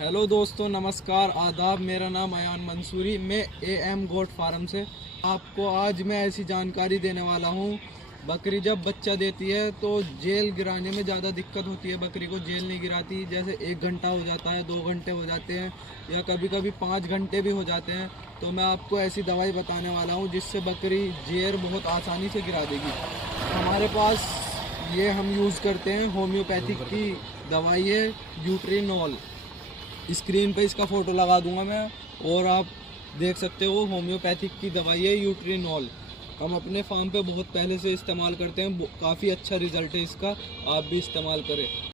Hello दोस्तों, नमस्कार, आदाब। मेरा नाम अयान मंसूरी, मैं AM गोट फार्म से आपको आज मैं ऐसी जानकारी देने वाला हूँ। बकरी जब बच्चा देती है तो जेल गिराने में ज़्यादा दिक्कत होती है। बकरी को जेल नहीं गिराती, जैसे 1 घंटा हो जाता है, 2 घंटे हो जाते हैं या कभी कभी 5 घंटे भी हो जाते हैं। तो मैं आपको ऐसी दवाई बताने वाला हूँ जिससे बकरी जेर बहुत आसानी से गिरा देगी। हमारे पास ये हम यूज़ करते हैं, होम्योपैथिक की दवाई है, यूट्रिनॉल। स्क्रीन पे इसका फ़ोटो लगा दूंगा मैं, और आप देख सकते हो। होम्योपैथिक की दवाई है यूट्रिनॉल। हम अपने फार्म पे बहुत पहले से इस्तेमाल करते हैं, काफ़ी अच्छा रिजल्ट है इसका। आप भी इस्तेमाल करें।